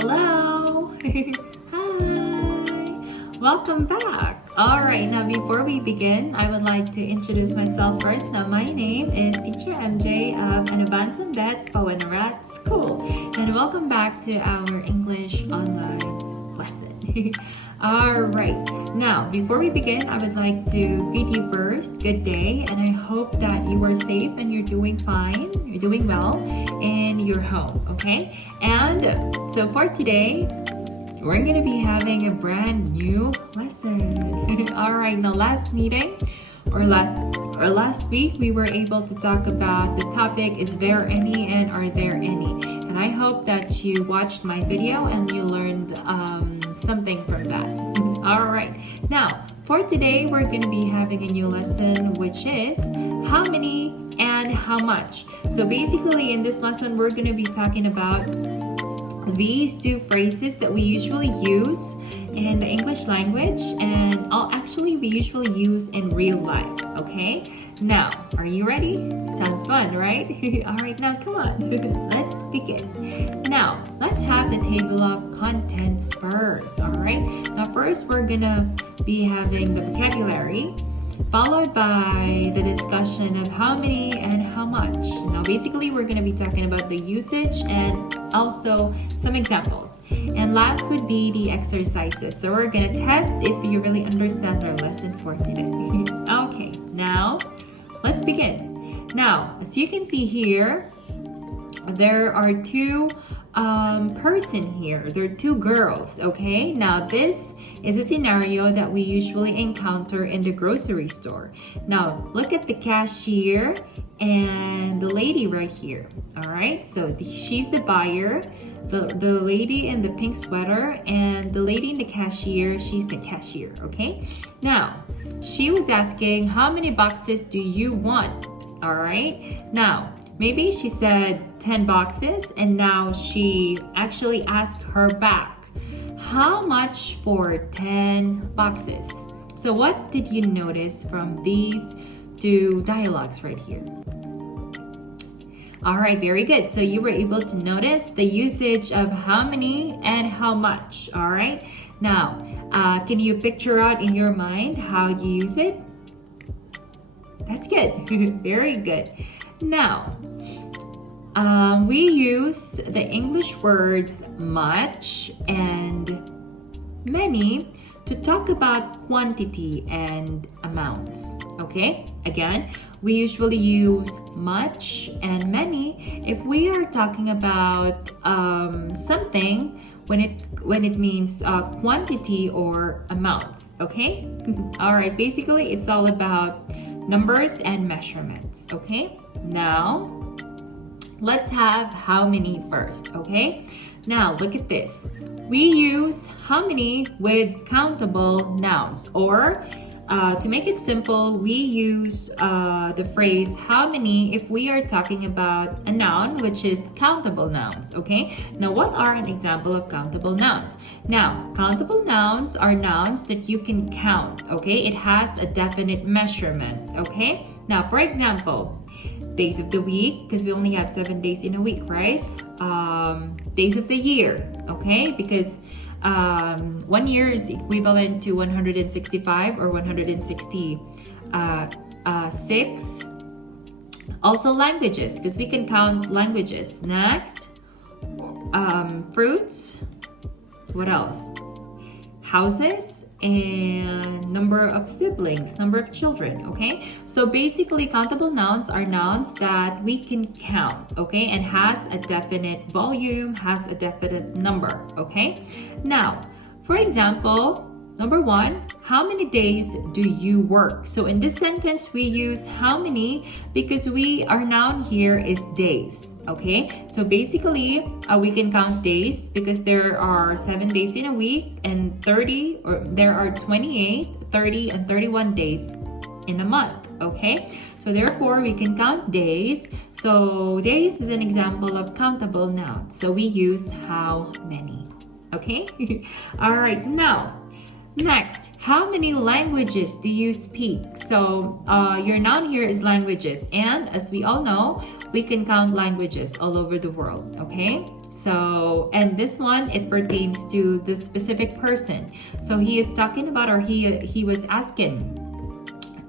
Hello! Hi! Welcome back! Alright, now before we begin, I would like to introduce myself first. Now, my name is Teacher MJ of Anabansamdet Pawanrat School. And welcome back to our English online lesson. Alright, now before we begin, I would like to greet you first. Good day, and I hope that you are safe and you're doing fine, you're doing well in your home, okay? And so for today, we're gonna be having a brand new lesson. Alright, now last week, we were able to talk about the topic, is there any and are there any? And I hope that you watched my video and you learned something from that. Alright, now for today, we're going to be having a new lesson, which is how many and how much. So basically in this lesson, we're going to be talking about these two phrases that we usually use in the English language, and actually we usually use in real life, okay? Now, are you ready? Sounds fun, right? Alright, now come on, let's begin. Now, let's have the table of contents first, alright? Now first, we're gonna be having the vocabulary, followed by the discussion of how many and how much. Now basically, we're gonna be talking about the usage and also some examples. And last would be the exercises. So we're gonna test if you really understand our lesson for today. Okay, now let's begin. Now, as you can see here, there are two person here. There are two girls, okay? Now, this is a scenario that we usually encounter in the grocery store. Now, look at the cashier and the lady right here, all right? So, she's the buyer, the lady in the pink sweater, and the lady in the cashier, she's the cashier, okay? Now, she was asking, how many boxes do you want? All right? Now, maybe she said 10 boxes, and now she actually asked her back, how much for 10 boxes? So what did you notice from these two dialogues right here? All right, very good. So you were able to notice the usage of how many and how much, all right? Now, can you picture out in your mind how you use it? That's good. Very good. Now, we use the English words much and many to talk about quantity and amounts, okay? Again, we usually use much and many if we are talking about something when it means quantity or amounts, okay? All right, basically it's all about numbers and measurements, okay? Now, let's have how many first, okay? Now, look at this. We use how many with countable nouns, or to make it simple, we use the phrase how many if we are talking about a noun, which is countable nouns, okay? Now, what are an example of countable nouns? Now, countable nouns are nouns that you can count, okay? It has a definite measurement, okay? Now, for example, days of the week, because we only have 7 days in a week, right? Days of the year, okay? Because 1 year is equivalent to 165 or 166. Also languages, because we can count languages. Next, fruits. What else? Houses and number of siblings, number of children, okay? So basically, countable nouns are nouns that we can count, okay? And has a definite volume, has a definite number, okay? Now, for example, number one, how many days do you work? So in this sentence, we use how many because our noun here is days. Okay, so basically we can count days because there are 7 days in a week and there are 28, 30, and 31 days in a month. Okay, so therefore we can count days. So days is an example of countable noun. So we use how many. Okay, all right, now next, how many languages do you speak? So your noun here is languages, and as we all know, we can count languages all over the world, okay? So, and this one, it pertains to the specific person. So he is talking about, or he was asking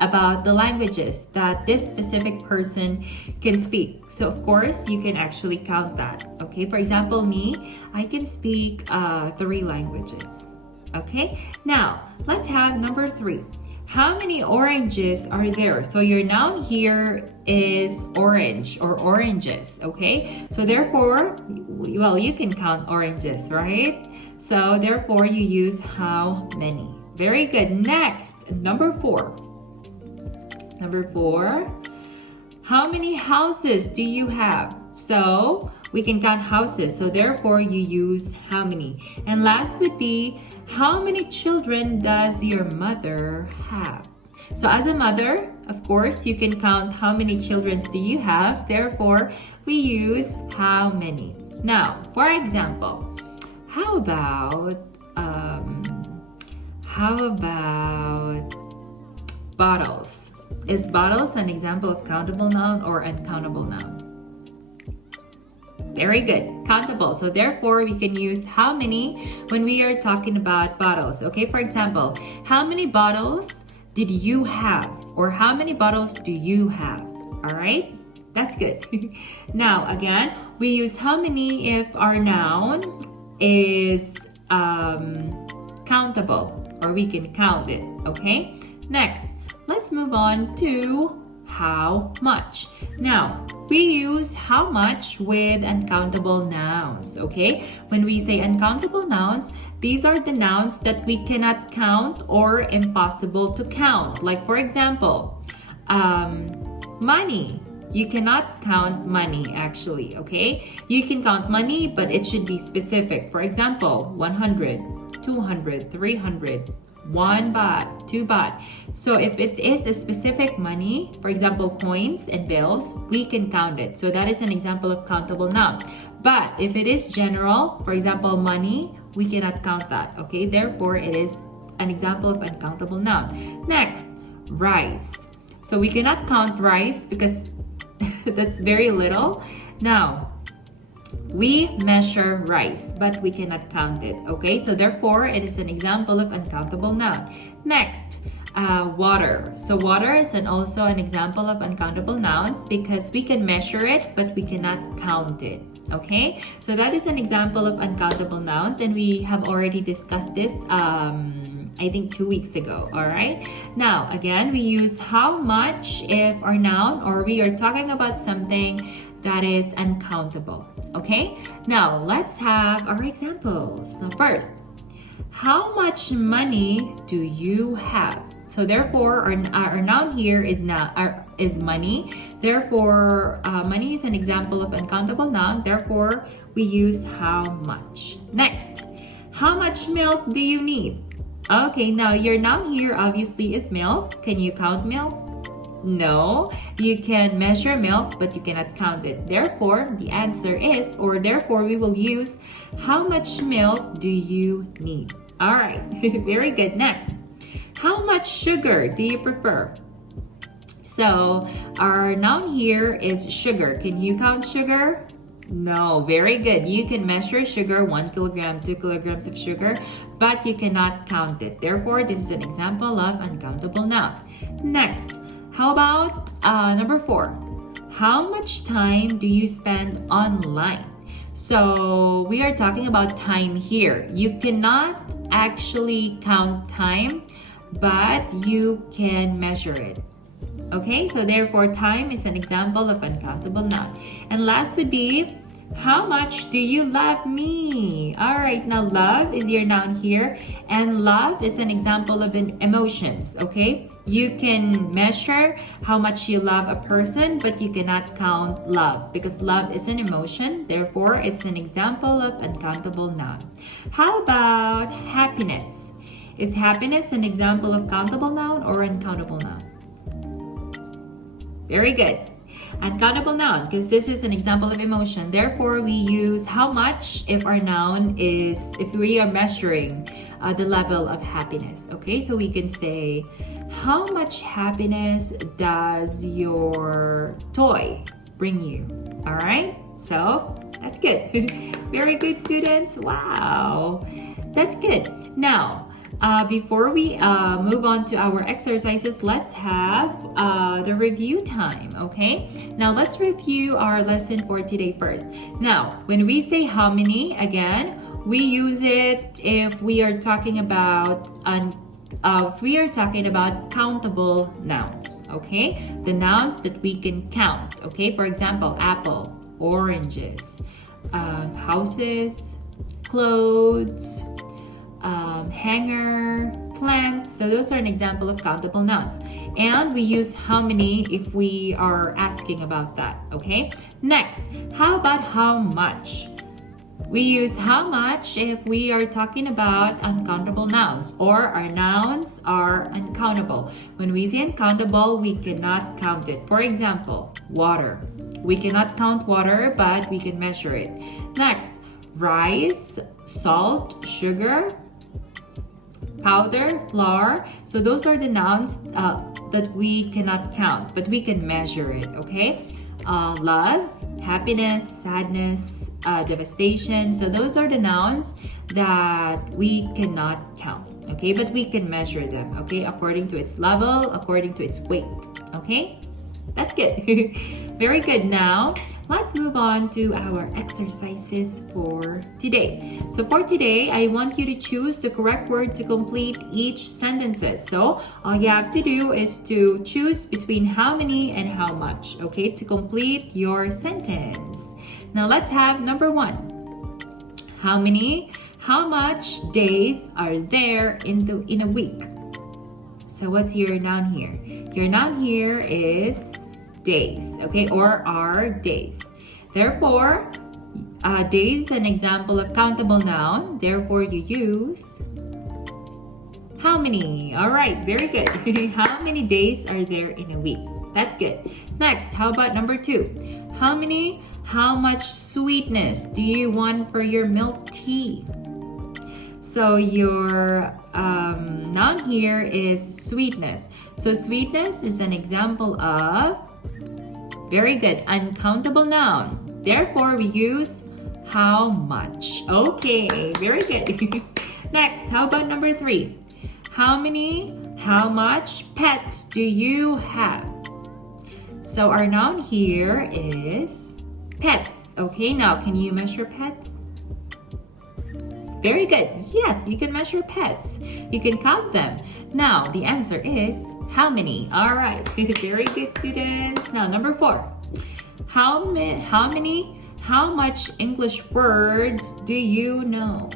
about the languages that this specific person can speak. So of course, you can actually count that. Okay, for example, me, I can speak 3 languages. Okay, now let's have number 3. How many oranges are there? So your noun here is orange or oranges, okay? So therefore, well, you can count oranges, right? So therefore, you use how many. Very good. Next, number 4. Number 4, how many houses do you have? So we can count houses. So therefore, you use how many. And last would be, how many children does your mother have? So as a mother, of course, you can count how many children do you have. Therefore, we use how many. Now, for example, how about bottles? Is bottles an example of countable noun or uncountable noun? Very good, countable. So therefore, we can use how many when we are talking about bottles. Okay, for example, how many bottles did you have? Or how many bottles do you have? All right, that's good. Now, again, we use how many if our noun is countable, or we can count it. Okay, next, let's move on to how much. Now, we use how much with uncountable nouns, okay? When we say uncountable nouns, these are the nouns that we cannot count or impossible to count. Like, for example, money. You cannot count money, actually, okay? You can count money, but it should be specific. For example, 100, 200, 300, 1 baht, 2 baht. So if it is a specific money, for example, coins and bills, we can count it. So that is an example of countable noun. But if it is general, for example, money, we cannot count that. Okay, therefore it is an example of uncountable noun. Next, rice. So we cannot count rice because that's very little. Now, we measure rice, but we cannot count it. Okay, so therefore, it is an example of uncountable noun. Next, water. So water is also an example of uncountable nouns because we can measure it, but we cannot count it. Okay, so that is an example of uncountable nouns, and we have already discussed this I think 2 weeks ago. All right, now again, we use how much if our noun, or we are talking about something that is uncountable. Okay, now let's have our examples. Now first, how much money do you have? So therefore, our noun here is money. Therefore, money is an example of uncountable noun. Therefore, we use how much. Next, how much milk do you need? Okay, now your noun here obviously is milk. Can you count milk? No, you can measure milk, but you cannot count it. Therefore, the answer is, or therefore we will use, how much milk do you need? All right, very good. Next, how much sugar do you prefer? So our noun here is sugar. Can you count sugar? No, very good. You can measure sugar, 1 kilogram, 2 kilograms of sugar, but you cannot count it. Therefore, this is an example of uncountable noun. Next, how about number 4? How much time do you spend online? So we are talking about time here. You cannot actually count time, but you can measure it. Okay, so therefore time is an example of uncountable noun. And last would be, how much do you love me? All right, now love is your noun here, and love is an example of emotions. Okay, you can measure how much you love a person, but you cannot count love because love is an emotion. Therefore, it's an example of uncountable noun. How about happiness? Is happiness an example of countable noun or uncountable noun? Very good. Uncountable noun, because this is an example of emotion. Therefore, we use how much if our noun is, if we are measuring the level of happiness. Okay, so we can say, how much happiness does your toy bring you? All right, so That's good. Very good, students. Wow. That's good. Now, before we move on to our exercises, let's have the review time, okay? Now, let's review our lesson for today first. Now, when we say how many, again, we use it if we are talking about countable nouns, okay? The nouns that we can count, okay? For example, apple, oranges, houses, clothes, hanger, plants. So those are an example of countable nouns. And we use how many if we are asking about that, okay? Next, how about how much? We use how much if we are talking about uncountable nouns or our nouns are uncountable. When we say uncountable, we cannot count it. For example, water. We cannot count water, but we can measure it. Next, rice, salt, sugar, powder, flour. So those are the nouns that we cannot count, but we can measure it, okay? Love, happiness, sadness, devastation. So those are the nouns that we cannot count, okay? But we can measure them, okay? According to its level, according to its weight, okay? That's good. Very good. Now, let's move on to our exercises for today. So for today, I want you to choose the correct word to complete each sentences. So all you have to do is to choose between how many and how much, okay, to complete your sentence. Now let's have number 1. How many, how much days are there in a week? So what's your noun here? Your noun here is days, okay, or are days. Therefore, days is an example of countable noun. Therefore, you use how many. All right, very good. How many days are there in a week? That's good. Next, how about number 2? How much sweetness do you want for your milk tea? So your noun here is sweetness. So sweetness is an example of, very good, uncountable noun. Therefore, we use how much. Okay, very good. Next, how about number 3? How much pets do you have? So our noun here is pets. Okay, now can you measure pets? Very good. Yes, you can measure pets. You can count them. Now, the answer is how many? All right. Very good, students. Now, number 4. How much English words do you know?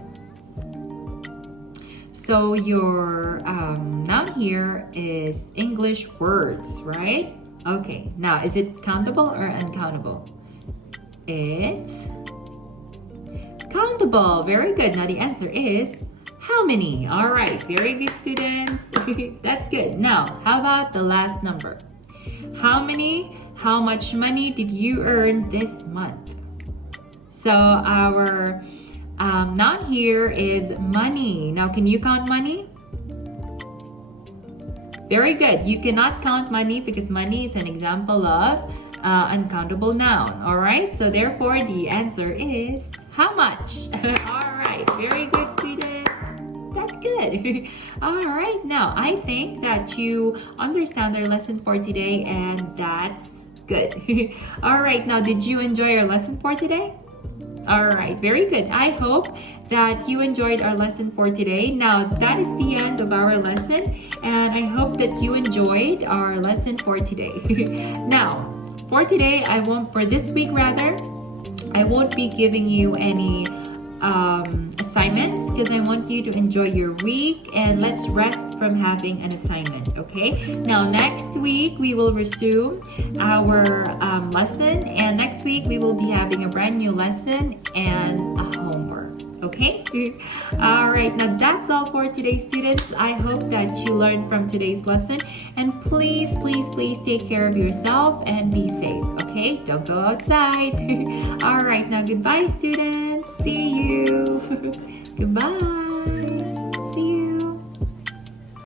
So your noun here is English words, right? Okay. Now, is it countable or uncountable? It's countable. Very good. Now the answer is how many? All right. Very good, students. That's good. Now, how about the last number? How much money did you earn this month? So our noun here is money. Now, can you count money? Very good. You cannot count money because money is an example of uncountable noun. All right. So therefore, the answer is how much? All right. Very good, student. That's good. All right. Now, I think that you understand our lesson for today, and that's good. All right. Now, did you enjoy our lesson for today? All right, very good. I hope that you enjoyed our lesson for today. Now, that is the end of our lesson, and I hope that you enjoyed our lesson for today. Now, for today, for this week rather, I won't be giving you any assignments because I want you to enjoy your week and let's rest from having an assignment, okay? Now, next week, we will resume our lesson, and next week, we will be having a brand new lesson and a homework, okay? All right, now that's all for today, students. I hope that you learned from today's lesson, and please, please, please take care of yourself and be safe, okay? Don't go outside. All right, now goodbye, students. See you. Goodbye.